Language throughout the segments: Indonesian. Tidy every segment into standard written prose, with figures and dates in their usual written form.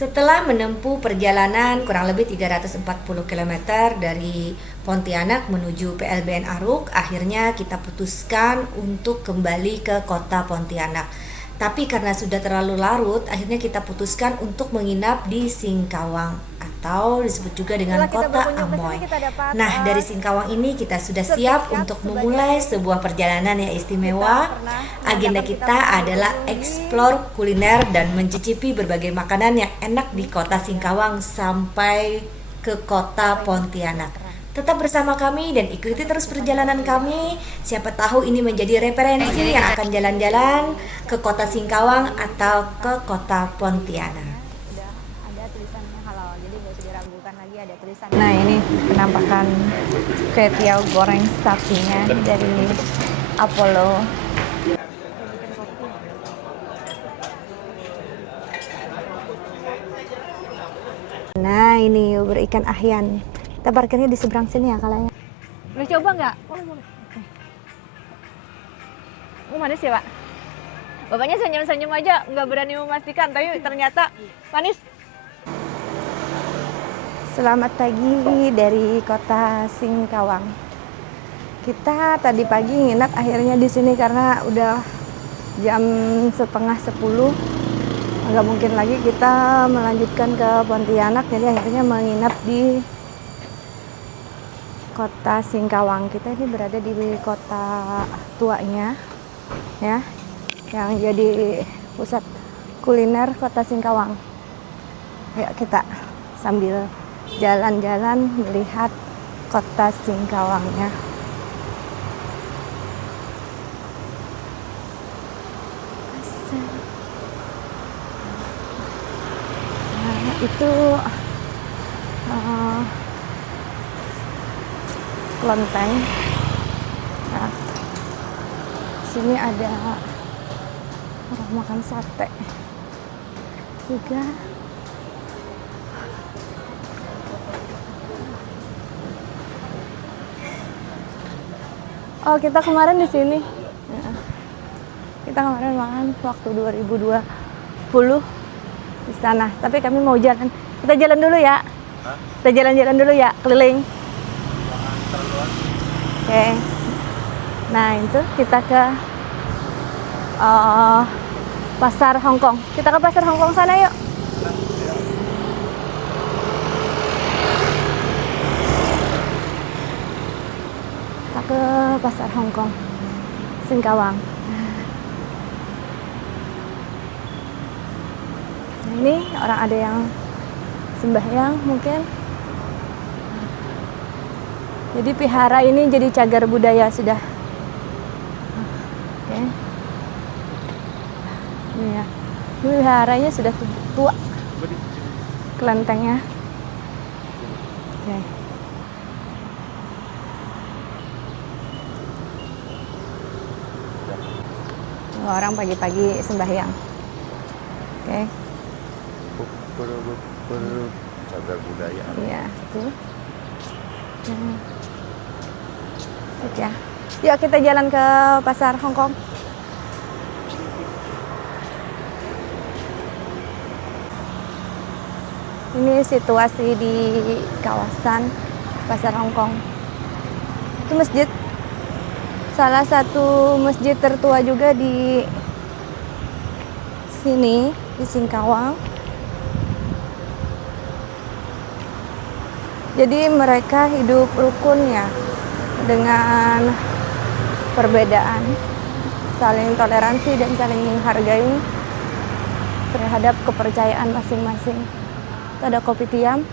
Setelah menempuh perjalanan kurang lebih 340 km dari Pontianak menuju PLBN Aruk, akhirnya kita putuskan untuk kembali ke kota Pontianak. Tapi karena sudah terlalu larut, akhirnya kita putuskan untuk menginap di Singkawang atau disebut juga dengan Kota Amoy. Nah, dari Singkawang ini kita sudah siap untuk memulai sebuah perjalanan yang istimewa. Agenda kita adalah eksplor kuliner dan mencicipi berbagai makanan yang enak di kota Singkawang sampai ke kota Pontianak. Tetap bersama kami dan ikuti terus perjalanan kami. Siapa tahu ini menjadi referensi yang akan jalan-jalan ke kota Singkawang atau ke kota Pontianak. Udah ada tulisannya halal, jadi nggak usah diragukan lagi, ada tulisan. Nah, ini penampakan ketiau goreng sapinya dari Apollo. Nah, ini bubur ikan ahyan. Kita parkirnya di seberang sini ya kalanya. Boleh coba nggak? Boleh. Manis ya, Pak? Bapaknya senyum-senyum aja, nggak berani memastikan, tapi ternyata manis. Selamat pagi dari kota Singkawang. Kita tadi pagi nginap akhirnya di sini karena udah jam setengah 10. Nggak mungkin lagi kita melanjutkan ke Pontianak, jadi akhirnya menginap di kota Singkawang. Kita ini berada di kota tuanya, ya, yang jadi pusat kuliner kota Singkawang. Yuk kita sambil jalan-jalan melihat kota Singkawangnya. Nah, itu kelenteng. Nah, sini ada orang makan sate juga. Oh, kita kemarin di sini. Ya. Kita kemarin makan waktu 2020 di sana. Tapi kami mau jalan. Kita jalan dulu ya. Kita jalan-jalan dulu ya, keliling. Oke. Nah, itu kita ke pasar Hongkong. Kita ke pasar Hongkong sana yuk. Kita ke pasar Hongkong, Singkawang. Nah, ini orang ada yang sembahyang mungkin. Jadi vihara ini jadi cagar budaya sudah. Oke. Ini ya. Viharanya sudah tua. Kelentengnya. Oke. Orang pagi-pagi sembahyang. Oke. Cagar budaya. Iya, itu. Ya. Yuk kita jalan ke pasar Hongkong. Ini situasi di kawasan pasar Hongkong. Itu masjid. Salah satu masjid tertua juga di sini, di Singkawang. Jadi mereka hidup rukun ya, dengan perbedaan, saling toleransi dan saling menghargai terhadap kepercayaan masing-masing. Itu ada kopi tiam.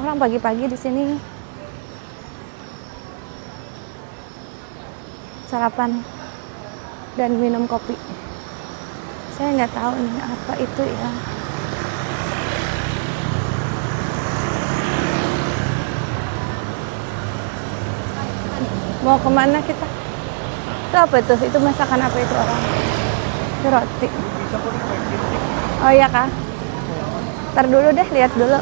Orang pagi-pagi di sini sarapan dan minum kopi. Saya nggak tahu nih apa itu ya. Mau kemana kita? Itu apa tuh? Itu masakan apa itu orang? Itu roti. Oh iya kak. Ntar dulu deh, lihat dulu.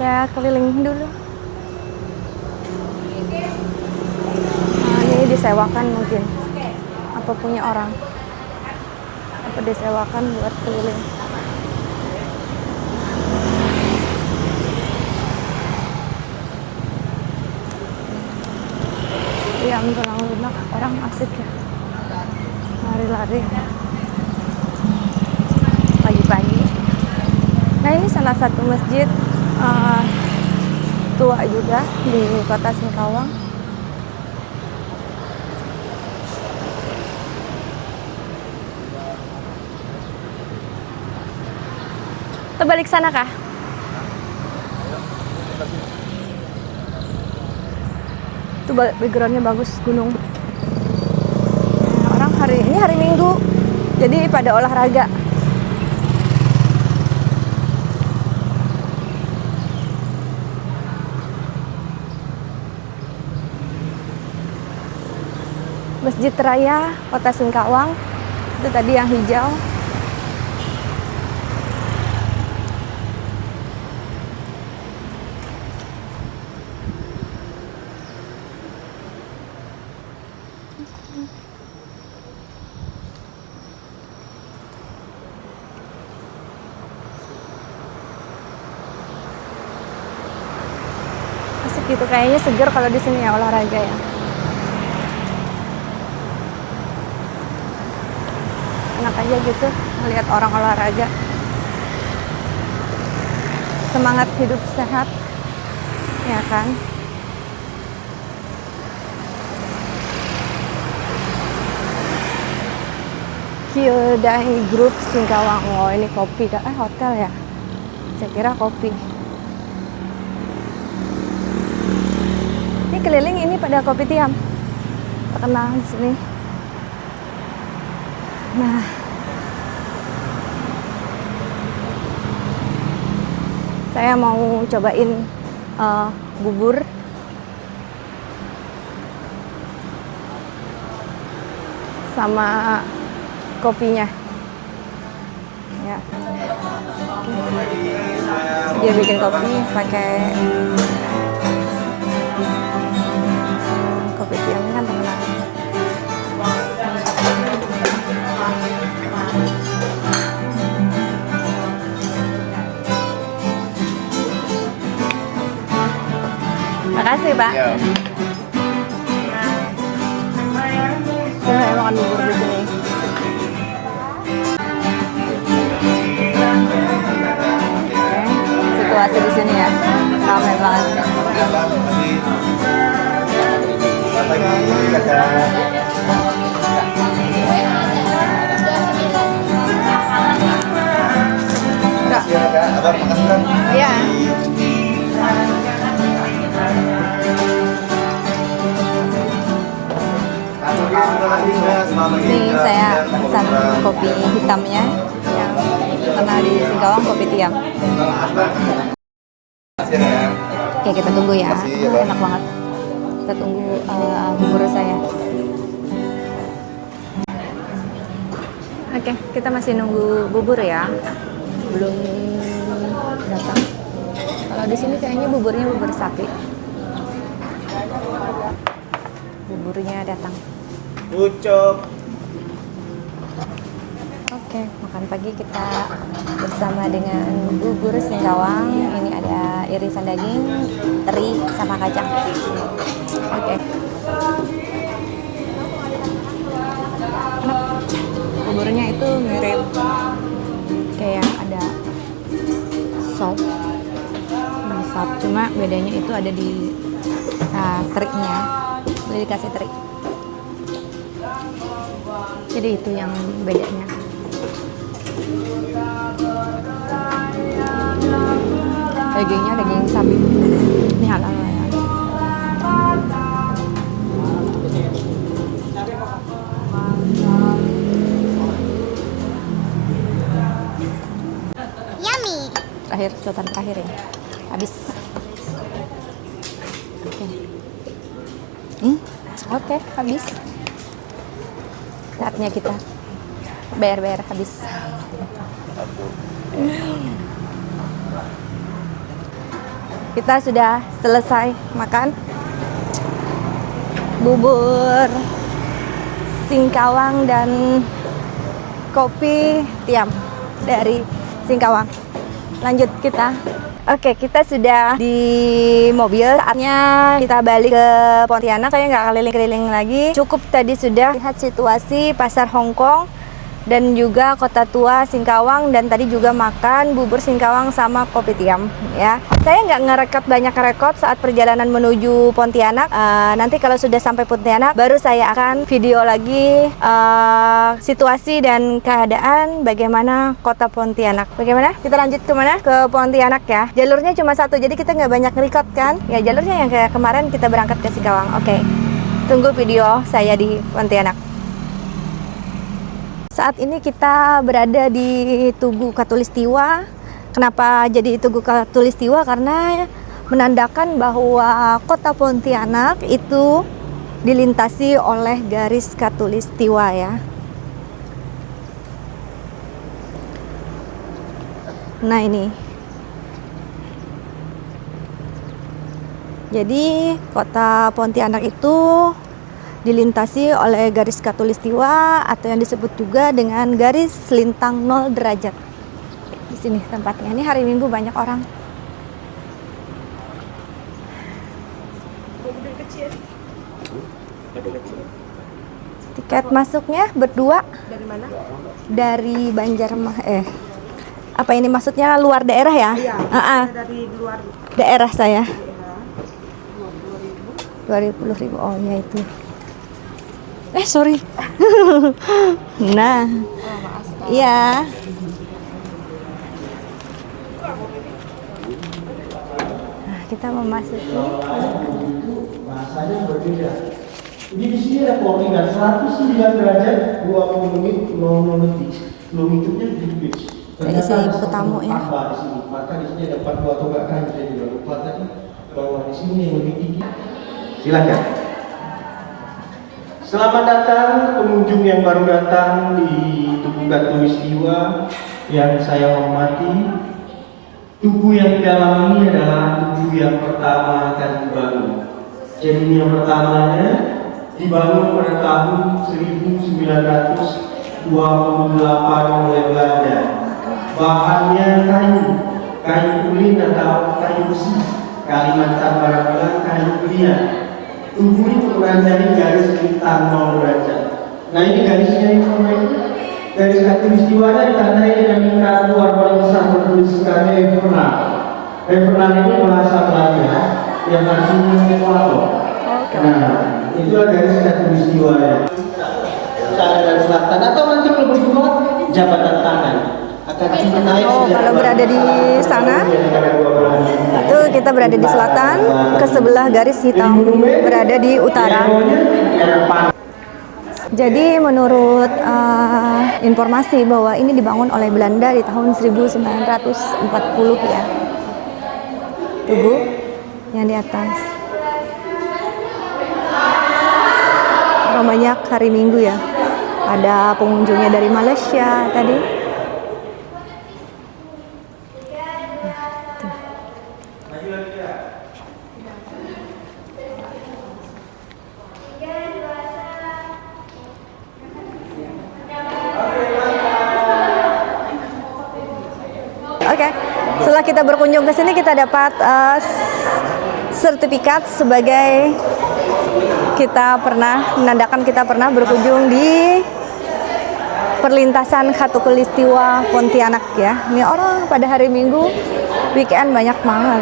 Saya keliling dulu. Nah, ini disewakan mungkin. apa punya orang, apa disewakan buat keliling. Ayam tulang lunak, orang asik ya, lari-lari pagi-pagi. Nah, ini salah satu masjid tua juga di kota Singkawang. Kita balik sana kah? Itu backgroundnya bagus, gunung. Nah, orang hari ini hari Minggu, jadi pada olahraga. Masjid Raya Kota Singkawang, itu tadi yang hijau. Asik gitu, kayaknya seger kalau di sini ya olahraga ya. Enak aja gitu melihat orang olahraga. Semangat hidup sehat, ya kan? Kyodai Group Singkawang. Oh, ini kopi, hotel ya? Saya kira kopi. Ini keliling ini pada kopi tiam, terkenal di sini. Nah, saya mau cobain bubur sama kopinya. Ya. Dia bikin kopi pakai kopi tiam, ini kan terkenal. Makasih, Pak. Ya. Saya makan bubur di sini. Oke, situasi di sini ya, ramai banget. Abang makasih kan? Iya. Ini saya pesan kopi hitamnya yang terkenal di Singkawang, kopi tiam. Oke, kita tunggu ya. Enak banget. Kita tunggu bubur saya. Oke, kita masih nunggu bubur ya. Belum datang. Kalau di sini kayaknya buburnya bubur sapi. Buburnya datang. Ucok. Oke, makan pagi kita bersama dengan bubur Singkawang. Ini ada irisan daging, teri, sama kacang. Oke. Enak. Buburnya itu mirip kayak ada sop, cuma bedanya itu ada di terinya. Boleh dikasih teri. Jadi itu yang bedanya. Dagingnya daging sapi. Ini halal ya. Yummy. Terakhir, sultan terakhir ya. Habis. Oke. Oke, habis. Saatnya kita bayar habis. Kita sudah selesai makan bubur Singkawang dan kopi tiam dari Singkawang. Lanjut kita. Oke, kita sudah di mobil. Saatnya kita balik ke Pontianak. Saya nggak keliling-keliling lagi. Cukup tadi sudah lihat situasi pasar Hongkong dan juga kota tua Singkawang, dan tadi juga makan bubur Singkawang sama kopi tiam ya. Saya nggak ngerekod banyak rekod saat perjalanan menuju Pontianak. Nanti kalau sudah sampai Pontianak baru saya akan video lagi situasi dan keadaan bagaimana kota Pontianak. Bagaimana? Kita lanjut kemana? Ke Pontianak ya. Jalurnya cuma satu, jadi kita nggak banyak record kan? Ya jalurnya yang kayak kemarin kita berangkat ke Singkawang. Oke, tunggu video saya di Pontianak. Saat ini kita berada di Tugu Katulistiwa. Kenapa jadi Tugu Katulistiwa? Karena menandakan bahwa kota Pontianak itu dilintasi oleh garis Katulistiwa ya. Nah ini. Jadi kota Pontianak itu dilintasi oleh garis Katulistiwa atau yang disebut juga dengan garis lintang 0 derajat. Di sini tempatnya. Ini hari Minggu banyak orang. Tiket masuknya berdua. Dari mana? Dari apa ini maksudnya luar daerah ya? Iya, dari luar daerah saya. daerah. 20.000. Oh ya itu. Sorry. Nah, iya. Nah, kita memasuki. Bahasanya berbeda. Jadi di sini ada koordinat 109 derajat 20 menit 00 detik. Longitudenya 7 pitch. Saya isi buku tamu ya. Tambah di sini. Maka di sini ada 42 tonggak kayu. Saya juga lupa tadi bahwa di sini yang lebih tinggi. Silakan. Selamat datang pengunjung yang baru datang di Tugu Katulistiwa yang saya hormati. Tugu yang di dalam ini adalah tugu yang pertama akan dibangun. Jadi yang pertamanya dibangun pada tahun 1928 oleh Belanda. Bahannya kayu ulin atau kayu besi. Kalimantan Barat bilang kayu kuliah. Tugu itu menandai garis lintang 0 derajat. Nah ini garisnya ini, garis Katulistiwanya ditandai dengan lingkaran luar paling besar bertuliskan Evernal. Evernal ini bahasa Belanda yang artinya ekuator. Nah itulah garis Katulistiwanya. Utara dan selatan atau nanti kalau berdua jabatan tangan akan naik. Kalau berada di sana, itu kita berada di selatan, ke sebelah garis hitam berada di utara. Jadi menurut informasi bahwa ini dibangun oleh Belanda di tahun 1940 ya. Tugu yang di atas. Orang banyak hari Minggu ya. Ada pengunjungnya dari Malaysia tadi. Oke, setelah kita berkunjung ke sini kita dapat sertifikat sebagai kita pernah berkunjung di perlintasan Katulistiwa Pontianak ya. Ini orang pada hari Minggu weekend banyak banget.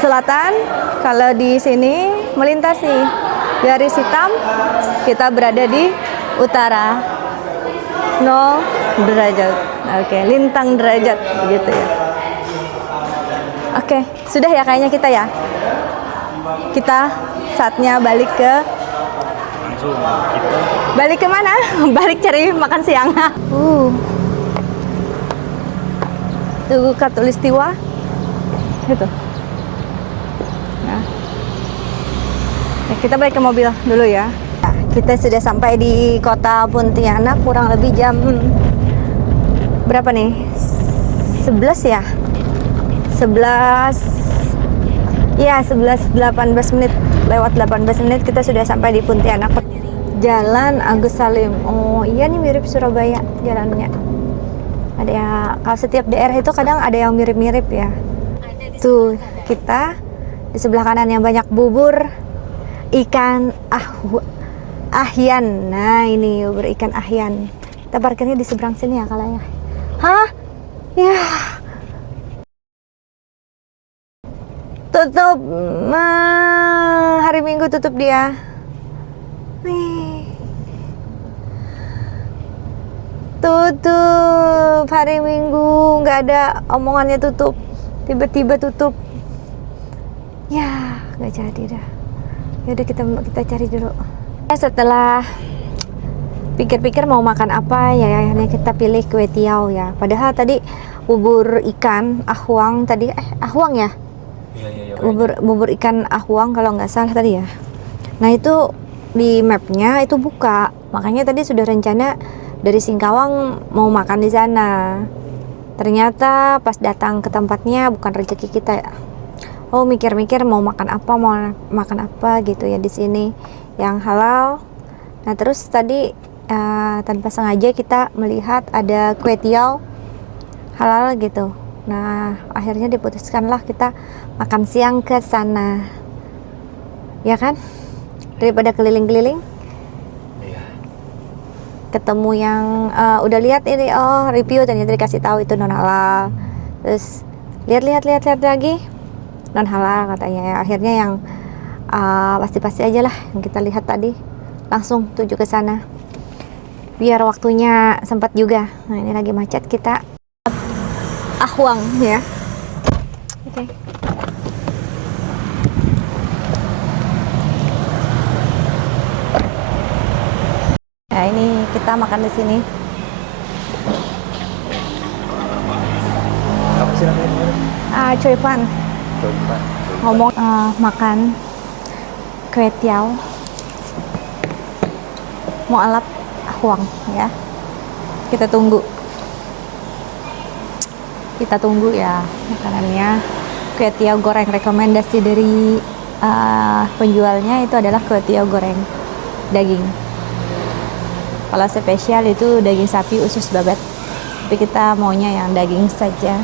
Selatan, kalau di sini melintasi garis hitam, kita berada di utara 0 derajat. Oke, lintang derajat begitu ya. Oke, sudah ya kayaknya kita ya. Kita saatnya balik ke balik ke mana? Balik cari makan siang. Tugu Katulistiwa. Itu. Nah. Kita balik ke mobil dulu ya. Kita sudah sampai di kota Pontianak kurang lebih jam berapa nih? 11 ya? 11 18 menit lewat 18 menit kita sudah sampai di Pontianak. Jalan Agus Salim. Oh iya nih mirip Surabaya jalannya. Ada ya, kalau setiap daerah itu kadang ada yang mirip-mirip ya. Tuh kita di sebelah kanan yang banyak bubur ikan ahyan. Nah ini bubur ikan ahyan. Kita parkirnya di seberang sini ya kalanya. Hah? Ya. Tutup. Hari Minggu tutup dia. Nih. Tutup hari Minggu, nggak ada omongannya tutup. Tiba-tiba tutup. Ya, nggak jadi dah. Yaudah kita cari dulu. Setelah pikir-pikir mau makan apa ya, akhirnya kita pilih kue tiaw ya. Padahal tadi bubur ikan ahwang tadi ahwang ya. Iya. Bubur ikan ahwang kalau nggak salah tadi ya. Nah itu di mapnya itu buka, makanya tadi sudah rencana dari Singkawang mau makan di sana. Ternyata pas datang ke tempatnya bukan rezeki kita ya. Oh mikir-mikir mau makan apa gitu ya di sini yang halal. Nah terus tadi tanpa sengaja kita melihat ada kue tiaw halal gitu. Nah akhirnya diputuskanlah kita makan siang ke sana, ya kan? Daripada keliling-keliling. Iya. Ketemu yang udah lihat ini, oh review ternyata dikasih tahu itu non halal. Terus lihat lagi non halal katanya ya. Akhirnya yang pasti-pasti aja lah yang kita lihat tadi, langsung tuju ke sana biar waktunya sempat juga. Nah ini lagi macet kita ahwang ya. Oke. Nah ini kita makan di sini. Apa sih namanya? Choy pan. Coba. Ngomong makan kue tiaw mualaf ahwang ya. Kita tunggu ya makanannya. Kue tiaw goreng, rekomendasi dari penjualnya itu adalah kue tiaw goreng daging. Kalau spesial itu daging sapi usus babat, tapi kita maunya yang daging saja.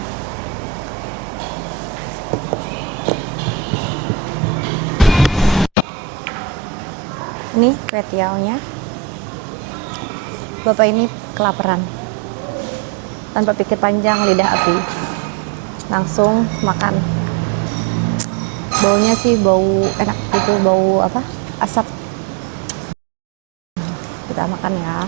Ini kue tiawnya. Bapak ini kelaparan, tanpa pikir panjang lidah api, langsung makan. Baunya sih bau enak gitu, bau apa? Asap. Kita makan ya.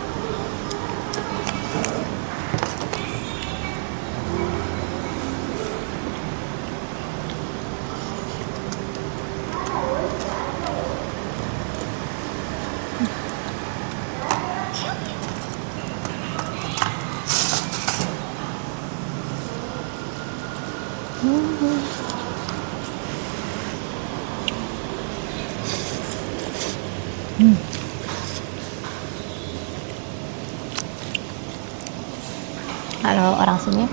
Kalau orang sini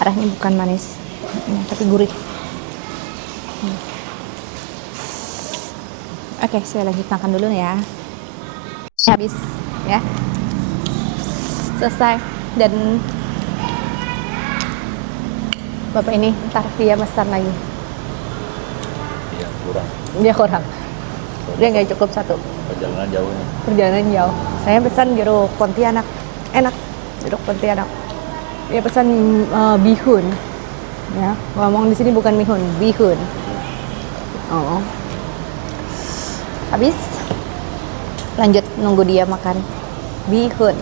arahnya bukan manis, tapi gurih. Oke, saya lanjut makan dulu ya. Habis ya, selesai. Dan bapak ini ntar dia pesan lagi. Iya, kurang. Dia kurang, dia nggak cukup satu. Perjalanan jauh nih. Perjalanan jauh. Saya pesan jeruk Pontianak, enak jeruk Pontianak. Dia pesan bihun, ya. Ngomong di sini bukan mihun, bihun. Oh. Habis, lanjut nunggu dia makan bihun.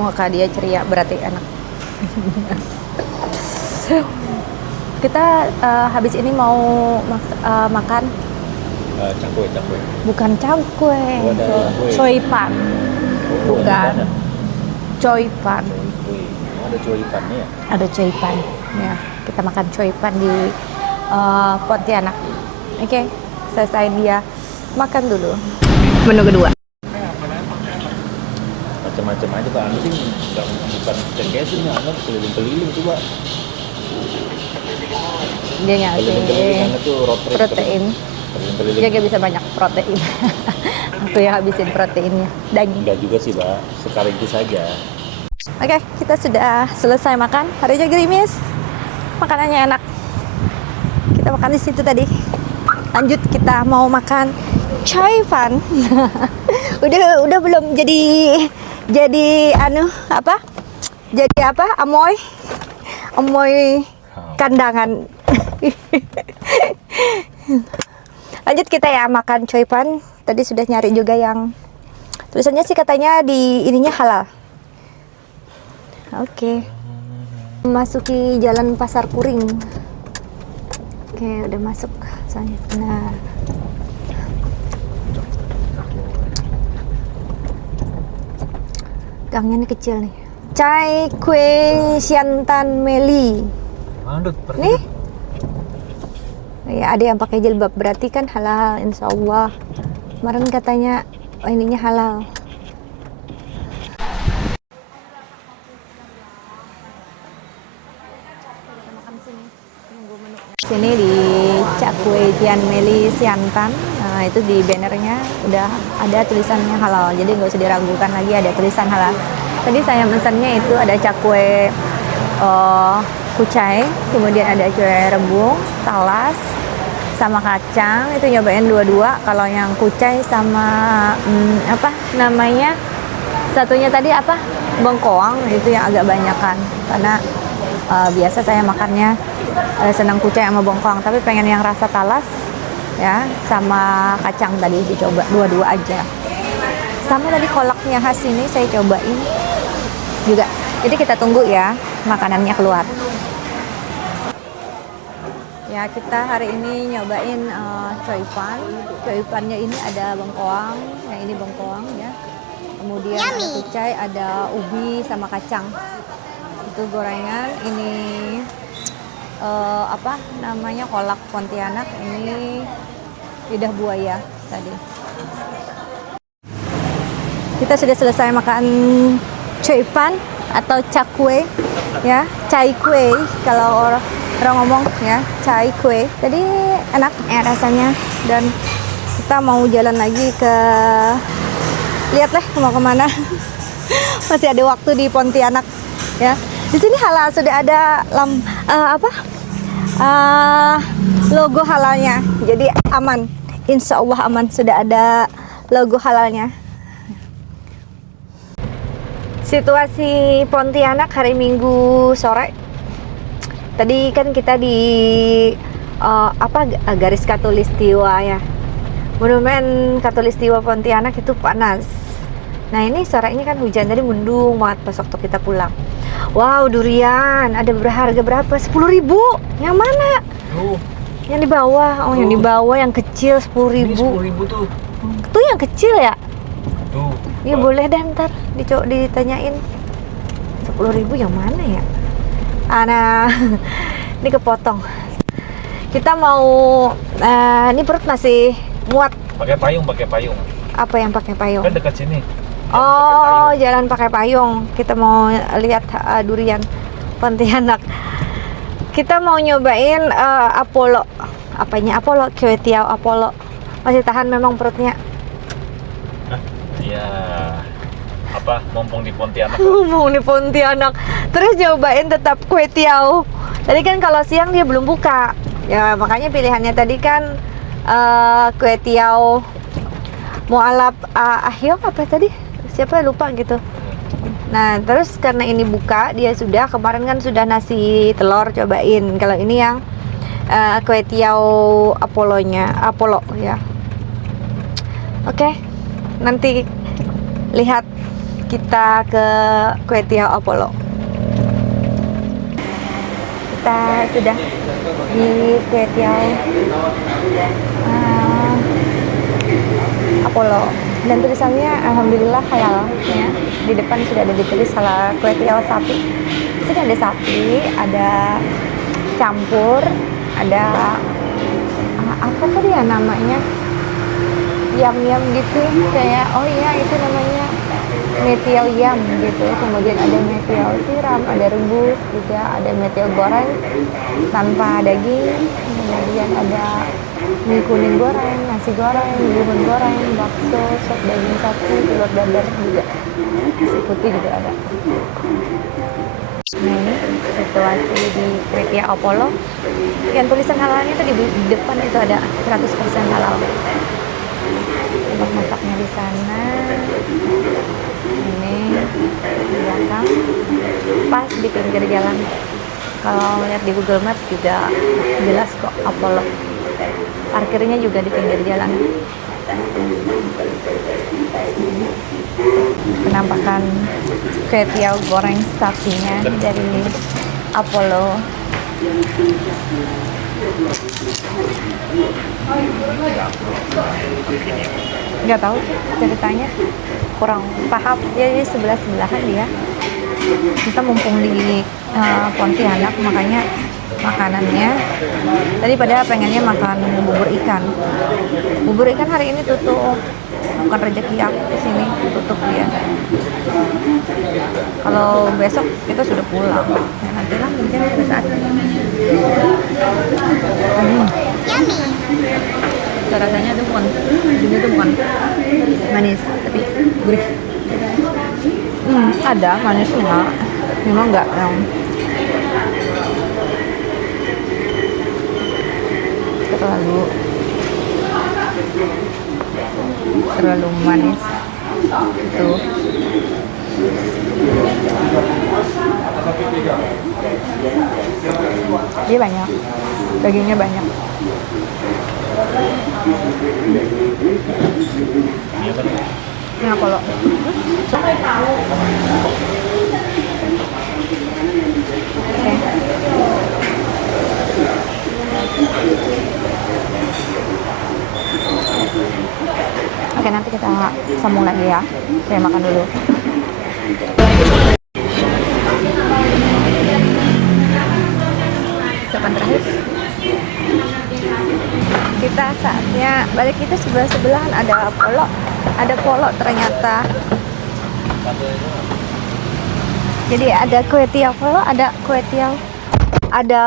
Muka dia ceria, berarti enak. Kita habis ini mau makan Cakwe. bukan cakwe, Oh, ada cakwe. choy pan, Oh, bukan ada. choy pan. Coy. Oh, ada coy pannya ya? Ada choy pan, ya. Kita makan choy pan di Pontianak. Oke, selesai dia makan dulu. Menu kedua. Macam-macam aja Pak. Anu sih bukan staycation ya, anu keliling-keliling coba. Dia ngasih Keliling-keliling itu road trip. protein. Keliling-keliling. Jaga bisa banyak protein. Aku yang habisin proteinnya. Daging. Enggak juga sih, Mbak. Sekaligus saja. Oke, kita sudah selesai makan. Harinya gerimis. Makanannya enak. Kita makan di situ tadi. Lanjut kita mau makan chai fan. udah belum jadi anu apa? Jadi apa? Amoy kandangan. Lanjut kita ya makan chai fan. Tadi sudah nyari juga yang tulisannya sih katanya di ininya halal. Oke. Masuki jalan Pasar Kuring. Oke, udah masuk soalnya. Nah. Gangnya ini kecil nih. Chai kue Siantan Meli. Nih. Ya, ada yang pakai jilbab, berarti kan halal insya Allah. Kemarin katanya ininya halal. Sini di Cakwe Tian Meli Siantan, nah itu di bannernya udah ada tulisannya halal, jadi nggak usah diragukan lagi, ada tulisan halal. Tadi saya pesannya itu ada cakwe kucai, kemudian ada cakwe rebung, talas, sama kacang. Itu nyobain dua-dua. Kalau yang kucai sama apa namanya satunya tadi apa bengkoang, itu yang agak banyakan karena biasa saya makannya senang kucai sama bengkoang, tapi pengen yang rasa talas ya sama kacang tadi dicoba dua-dua aja. Sama tadi kolaknya khas ini saya cobain juga. Jadi kita tunggu ya makanannya keluar. Ya, kita hari ini nyobain choy fan. Choy fan-nya ini ada bengkoang, yang ini bengkoang ya. Kemudian ada kucai, ada ubi sama kacang. Itu gorengan, ini apa namanya kolak Pontianak, ini lidah buaya tadi. Kita sudah selesai makan choy fan atau cakwe ya, chai kue kalau orang ngomong ya, chai kue. Jadi enak ya rasanya, dan kita mau jalan lagi ke lihatlah mau kemana. Masih ada waktu di Pontianak ya. Di sini halal, sudah ada logo halalnya, jadi aman, insya Allah aman, sudah ada logo halalnya. Situasi Pontianak hari Minggu sore. Tadi kan kita di garis Katulistiwa ya, Monumen Katulistiwa Pontianak itu panas. Nah ini sore ini kan hujan, tadi mendung banget pas waktu kita pulang. Wow, durian ada berharga berapa? 10.000. Yang mana? Yang di bawah. Oh, yang di bawah yang kecil 10.000. Ini 10.000 tuh. Tuh yang kecil ya? Tuh. Ya boleh deh ntar ditanyain 10.000 yang mana ya? Nah, ini kepotong. Kita mau ini perut masih muat. Pakai payung. Apa yang pakai payung? Kan dekat sini. Oh, jalan pakai payung. Kita mau lihat durian Pontianak. Kita mau nyobain Apollo. Apanya Apollo? Kue tiaw Apollo. Masih tahan memang perutnya. Iya. Apa mumpung di Pontianak? Mumpung di Pontianak. Terus nyobain tetap kue tiaw. Tadi kan kalau siang dia belum buka. Ya makanya pilihannya tadi kan kue tiaw mualaf ahyong apa tadi? Siapa lupa gitu. Nah terus karena ini buka, dia sudah kemarin kan sudah nasi telur cobain. Kalau ini yang kue tiaw Apollo ya. Oke, nanti lihat kita ke kue tiaw Apollo. Kita sudah di kue tiaw Apollo, dan tulisannya alhamdulillah halal ya. Di depan sudah ada ditulis halal kue tiaw sapi. Sini ada sapi, ada campur, ada apa tadi ya namanya, yam gitu kayak, oh iya itu namanya metil yam gitu, kemudian ada metil siram, ada rebus juga, ada metil goreng tanpa daging, kemudian ada mie kuning goreng, nasi goreng, bihun goreng, bakso, sop daging sapi, telur dadar juga, nasi putih juga ada. Nah ini situasi di Kwetia Apollo, yang tulisan halalnya itu di depan itu ada 100% halal. Tempat masaknya di sana, ini di belakang, pas di pinggir jalan. Kalau melihat di Google Maps juga jelas kok Apollo. Parkirnya juga di pinggir jalan. Penampakan kue goreng sapinya dari Apollo. Nggak tahu sih ceritanya, kurang paham. Jadi sebelah-sebelahan dia. Kita mumpung di Pontianak, makanya makanannya tadi pada pengennya makan bubur ikan. Bubur ikan hari ini tutup, bukan rezeki aku kesini, tutup dia. Kalau besok kita sudah pulang, ya, nantilah mungkin pada saatnya. Rasanya tuh bukan, ini tuh bukan manis, tapi gurih. Ada manisnya, memang enggak yang terlalu manis itu. Dia banyak, dagingnya banyak. Ini Apollo. Oke, nanti kita sambung lagi ya. Saya makan dulu. Sepan terakhir. Kita saatnya balik, itu sebelah-sebelahan ada Apollo, ada Polo ternyata. Jadi ada Kwetia Apollo, ada Kwetia, ada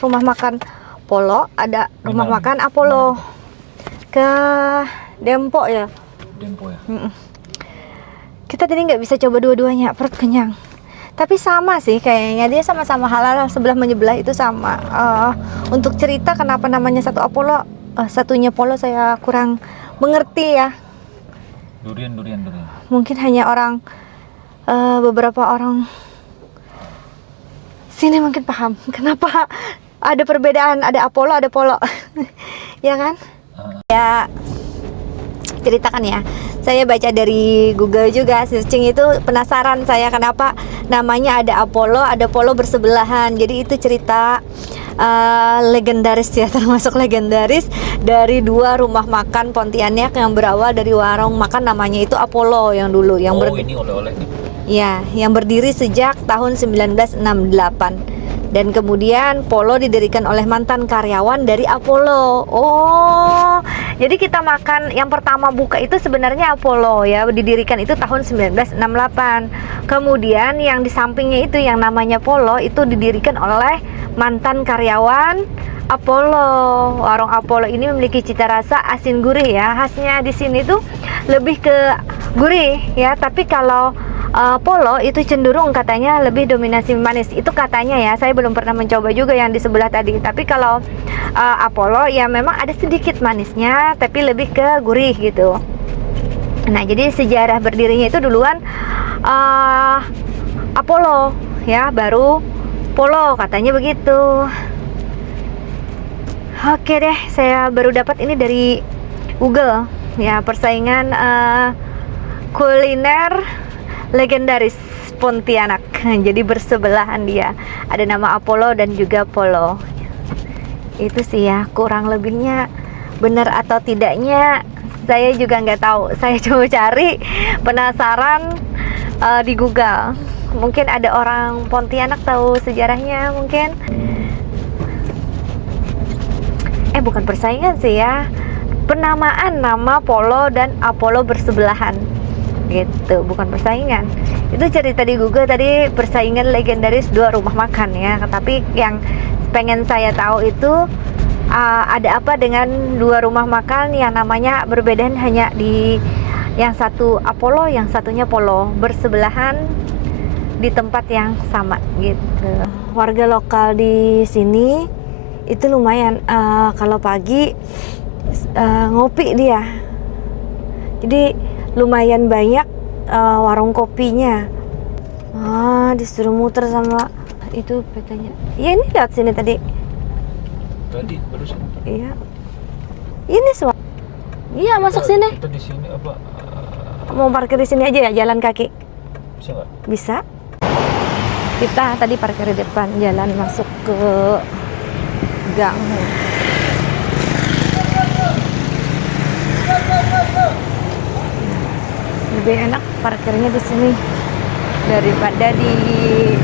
rumah makan Polo, ada rumah makan Apollo. Ke Dempo ya. Dempo ya. Kita tadi nggak bisa coba dua-duanya, perut kenyang. Tapi sama sih kayaknya, dia sama-sama halal, sebelah menyebelah itu sama. Untuk cerita kenapa namanya satu Apollo, satunya Polo saya kurang mengerti ya. Durian. Mungkin hanya orang beberapa orang sini mungkin paham kenapa ada perbedaan, ada Apollo, ada Polo. Ya kan? Ya ceritakan ya. Saya baca dari Google juga, searching itu, penasaran saya kenapa namanya ada Apollo, ada Polo bersebelahan. Jadi itu cerita legendaris ya, termasuk legendaris dari dua rumah makan Pontianak yang berawal dari warung makan namanya itu Apollo yang dulu, yang ini oleh-oleh nih. Ya, yang berdiri sejak tahun 1968. Dan kemudian Polo didirikan oleh mantan karyawan dari Apollo. Oh, jadi kita makan yang pertama buka itu sebenarnya Apollo ya, didirikan itu tahun 1968. Kemudian yang di sampingnya itu yang namanya Polo itu didirikan oleh mantan karyawan Apollo. Warung Apollo ini memiliki cita rasa asin gurih ya. Khasnya di sini tuh lebih ke gurih ya, tapi kalau Polo itu cenderung katanya lebih dominasi manis. Itu katanya ya, saya belum pernah mencoba juga yang di sebelah tadi. Tapi kalau Apollo ya memang ada sedikit manisnya, tapi lebih ke gurih gitu. Nah, jadi sejarah berdirinya itu duluan Apollo ya, baru Polo katanya begitu. Oke deh, saya baru dapat ini dari Google ya, persaingan kuliner legendaris Pontianak. Jadi bersebelahan dia, ada nama Apollo dan juga Polo. Itu sih ya, kurang lebihnya benar atau tidaknya saya juga nggak tahu. Saya coba cari, penasaran di Google. Mungkin ada orang Pontianak tahu sejarahnya mungkin. Bukan persaingan sih ya, penamaan nama Polo dan Apollo bersebelahan. gitu, bukan persaingan. Itu cerita di Google tadi, persaingan legendaris 2 rumah makan ya. Tapi yang pengen saya tahu itu ada apa dengan 2 rumah makan yang namanya berbeda, hanya di yang satu Apollo, yang satunya Polo, bersebelahan di tempat yang sama gitu. Warga lokal di sini itu lumayan kalau pagi ngopi dia. Jadi lumayan banyak warung kopinya. Disuruh muter sama itu petanya. Ya ini lihat sini tadi. Tadi barusan. Iya. Ini iya, masuk sini. Kita di sini apa? Mau parkir di sini aja ya, jalan kaki. Bisa nggak? Bisa. Kita tadi parkir di depan, jalan masuk ke gang. Lebih enak parkirnya di sini daripada di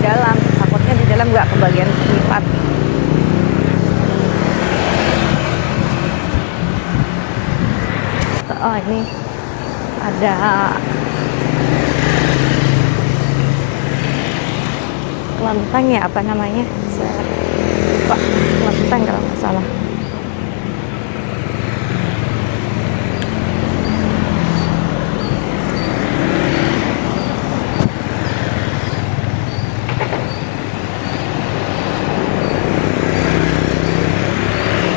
dalam. Takutnya di dalam nggak kebagian lipat. Oh, ini ada kelenteng ya, apa namanya? Saya lupa. Kelenteng kalau nggak salah.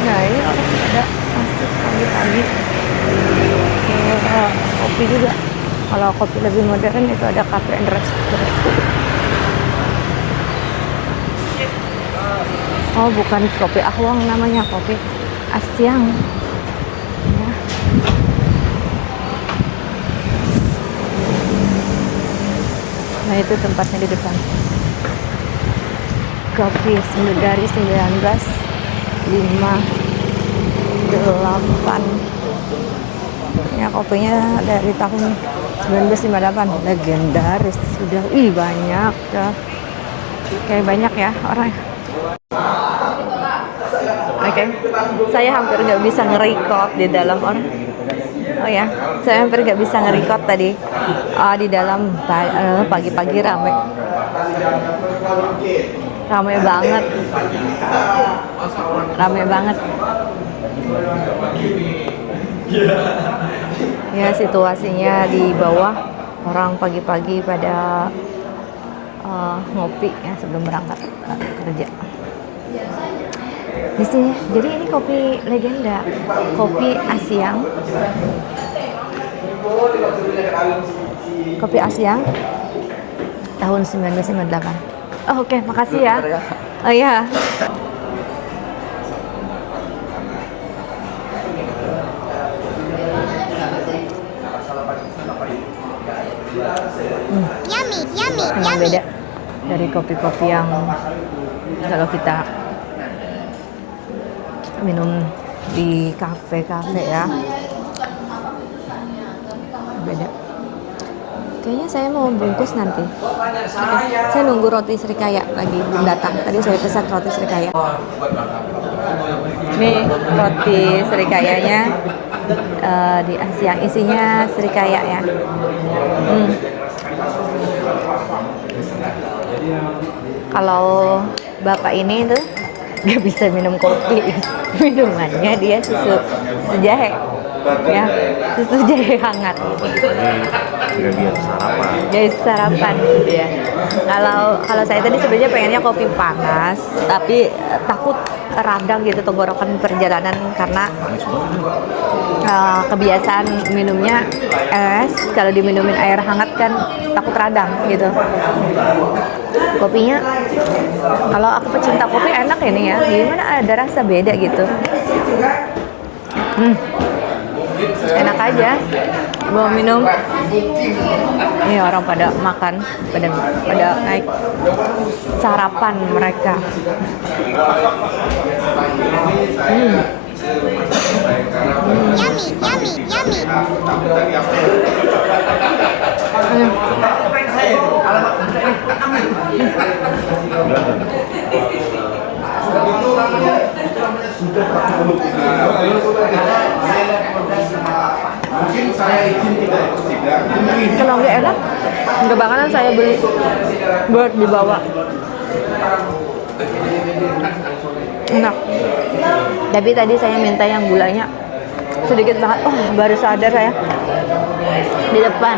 Nah, ini ada masuk pagi-pagi. Kopi juga. Kalau kopi lebih modern itu ada cafe and restaurant. Oh, bukan kopi Ahwang namanya, kopi Asyang. Ya. Nah, itu tempatnya di depan. Kopi dari 1958. Ya, kopinya dari tahun 1958, legendaris. Sudah banyak ya. Kayak banyak ya orang. Oke. Saya hampir nggak bisa nge-record di dalam orang. Oh ya, saya hampir nggak bisa nge-record tadi. Di dalam pagi-pagi rame. Rame banget. Rame banget. Ya, situasinya di bawah, orang pagi-pagi pada ngopi ya sebelum berangkat kerja. Di sini, jadi ini kopi legenda, kopi Asyang. Kopi Asyang tahun 1998. Oh, oke, makasih ya. Oh iya. Memang beda dari kopi-kopi yang kalau kita minum di kafe-kafe ya. Beda. Kayaknya saya mau bungkus nanti. Saya nunggu roti serikaya lagi belum datang. Tadi saya pesan roti serikaya. Ini roti serikayanya di Asyang, isinya serikaya ya. Kalau bapak ini tuh nggak bisa minum kopi, minumannya dia susu jahe, ya, susu jahe hangat. Biar sarapan. Jadi sarapan gitu ya. Kalau saya tadi sebenarnya pengennya kopi panas, tapi takut radang gitu tenggorokan perjalanan karena kebiasaan minumnya es. Kalau diminumin air hangat kan takut radang gitu. Kopinya, kalau aku pecinta kopi enak ini ya. Gimana ada rasa beda gitu. Enak aja. Mau minum. Ini orang pada makan, pada naik sarapan mereka. Yummy. Kalau nggak enak, nggak bakalan saya beli buat dibawa. Enak. Tapi tadi saya minta yang gulanya sedikit banget. Oh, baru sadar saya di depan.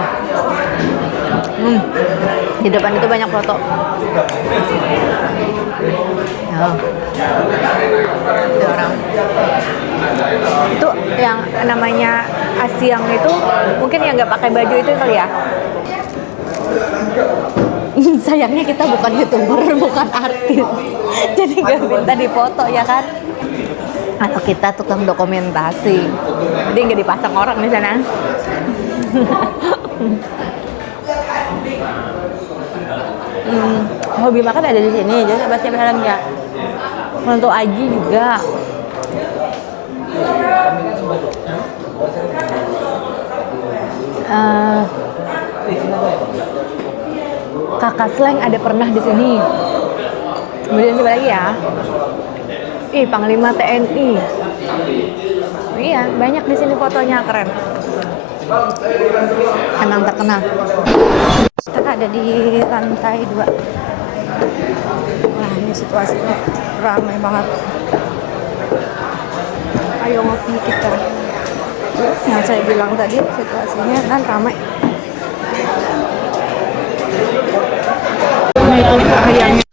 Di depan itu banyak foto. Oh. Ada orang. Itu yang namanya Asiang itu mungkin yang nggak pakai baju itu kali ya. Sayangnya kita bukan YouTuber, bukan artis, jadi nggak minta dipoto ya kan. Kalau kita tukang dokumentasi, jadi nggak dipasang orang di sana. Hobi makan ada di sini, jadi pasti bilang ya. Untuk Aji juga. Kakak Sleng ada pernah di sini. Kemudian siapa lagi ya? Panglima TNI. Iya, banyak di sini fotonya, keren. Emang terkenal. Kita ada di lantai 2. Nah, ini situasinya ramai banget. Ayo ngopi kita. Yang saya bilang tadi situasinya kan ramai. Nah, itu ayamnya.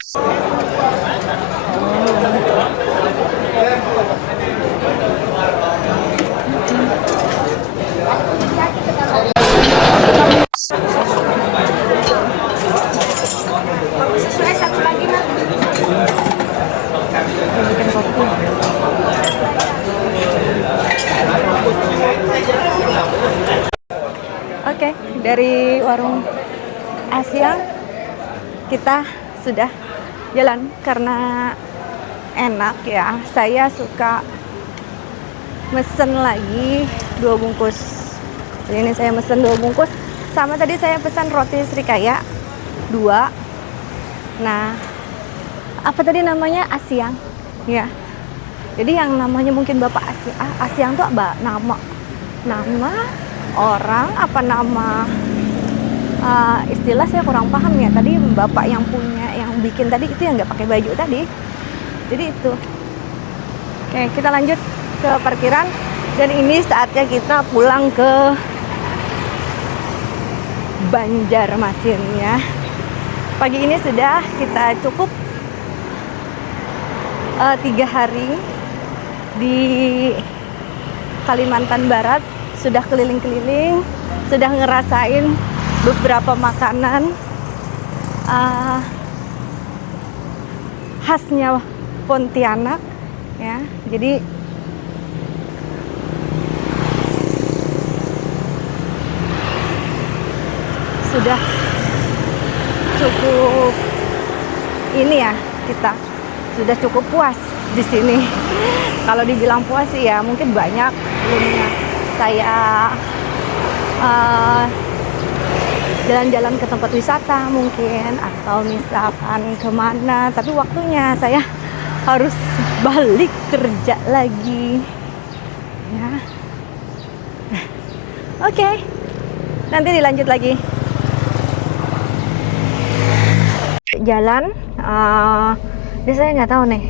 Oke, dari warung Asia kita sudah jalan karena enak ya. Saya suka mesen lagi 2 bungkus. Jadi ini saya mesen 2 bungkus. Sama tadi saya pesan roti Srikaya 2. Nah, apa tadi namanya? Asiang. Ya. Jadi yang namanya mungkin Bapak Asiang tuh apa? Nama orang apa nama istilah saya kurang paham ya. Tadi bapak yang punya yang bikin tadi itu yang nggak pakai baju tadi. Jadi itu. Oke, kita lanjut ke parkiran dan ini saatnya kita pulang ke Banjarmasin ya. Pagi ini sudah kita cukup 3 hari di Kalimantan Barat. Sudah keliling-keliling, sudah ngerasain beberapa makanan khasnya Pontianak ya. Jadi sudah cukup ini ya, kita sudah cukup puas di sini. Kalau dibilang puas sih ya mungkin banyak belumnya. Saya jalan-jalan ke tempat wisata mungkin atau misalkan kemana, tapi waktunya saya harus balik kerja lagi ya. Oke, nanti dilanjut lagi jalan. Ini saya nggak tahu nih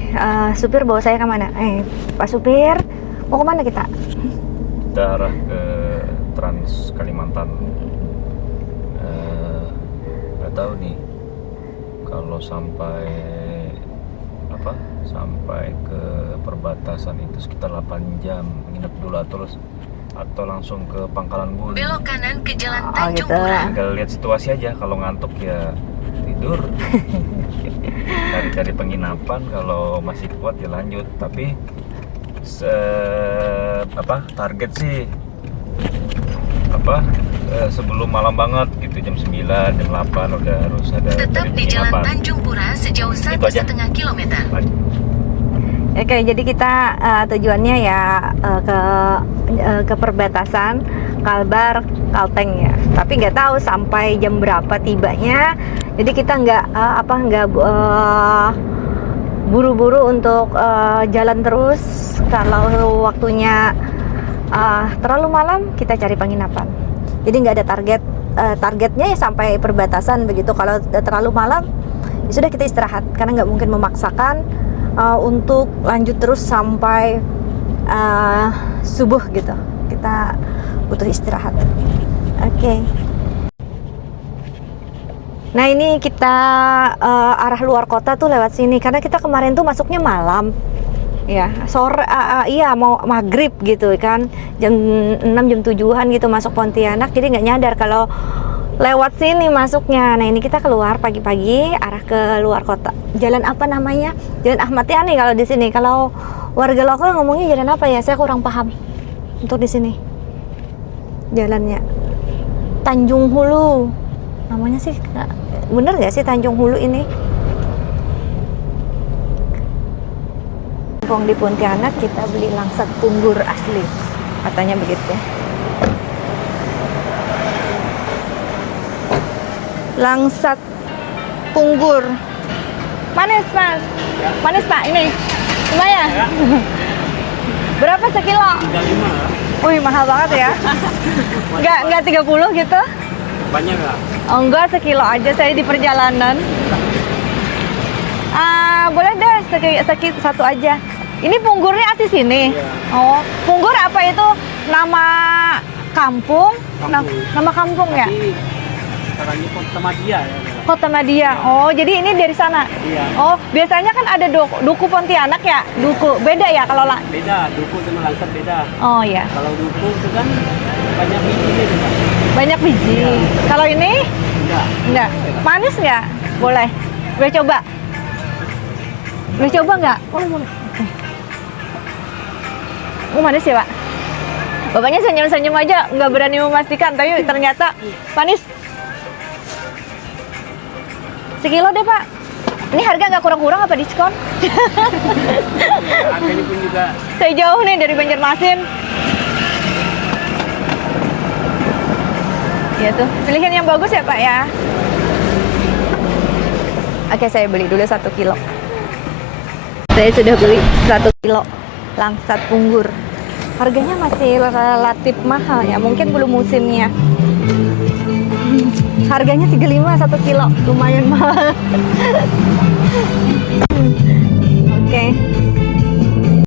supir bawa saya kemana. Pak supir, mau kemana kita? Kita arah ke Trans Kalimantan. Nggak tahu nih kalau sampai ke perbatasan itu sekitar 8 jam nginep dulu atau langsung ke Pangkalan Bun. Belok kanan ke Jalan Tanjung Gitu. Pura. Tinggal lihat situasi aja, kalau ngantuk ya tidur. Cari penginapan, kalau masih kuat ya lanjut. Tapi target sih sebelum malam banget gitu, jam 9, jam 8 udah harus ada Tetap di Jalan penginapan. Tanjung Pura sejauh 1,5 kilometer. Oke, jadi kita tujuannya ya ke perbatasan Kalbar Kalteng ya. Tapi nggak tahu sampai jam berapa tibanya. Jadi kita nggak buru-buru untuk jalan terus. Kalau waktunya terlalu malam kita cari penginapan. Jadi nggak ada targetnya ya sampai perbatasan begitu. Kalau terlalu malam ya sudah kita istirahat, karena nggak mungkin memaksakan untuk lanjut terus sampai subuh gitu. Kita butuh istirahat. Oke. Nah ini kita arah luar kota tuh lewat sini, karena kita kemarin tuh masuknya malam, ya sore, iya mau maghrib gitu kan, jam 6 jam 7-an gitu masuk Pontianak, jadi nggak nyadar kalau lewat sini masuknya. Nah ini kita keluar pagi-pagi arah ke luar kota. Jalan apa namanya? Jalan Ahmad Yani kalau di sini. Kalau warga lokal ngomongnya jalan apa ya? Saya kurang paham untuk di sini. Jalannya Tanjung Hulu. Namanya sih bener nggak sih Tanjung Hulu ini? Kampung di Pontianak kita beli langsat punggur asli, katanya begitu. Langsat punggur manis mas, manis pak ini lumayan. Berapa sekilo? 35. Wih mahal banget ya. Nggak 30 gitu? Banyak nggak? Oh enggak, sekilo aja saya di perjalanan. Boleh deh satu aja. Ini punggurnya asli sini. Iya. Oh, punggur apa itu? Nama kampung? Nama kampung ya? Caranya Kota Madia ya. Kota Madia. Oh, jadi ini dari sana. Iya. Oh, biasanya kan ada duku Pontianak ya? Duku beda ya kalau Beda, duku sama langsat beda. Oh ya, Kalau duku itu kan banyak bijinya juga. banyak biji. Iya. Kalau ini enggak. Manis nggak? Boleh. Boleh coba? Boleh coba nggak? Oh, manis ya, Pak? Bapaknya senyum-senyum aja, nggak berani memastikan, tapi ternyata manis. Sekilo deh, Pak. Ini harga nggak kurang-kurang apa diskon? Harganya pun juga. Saya jauh nih dari Banjarmasin. Ya tuh, pilihan yang bagus ya, Pak ya. Oke, saya beli dulu 1 kilo. Saya sudah beli 1 kilo langsat punggur. Harganya masih relatif mahal ya, mungkin belum musimnya. Harganya 35 1 kilo, lumayan mahal. Oke.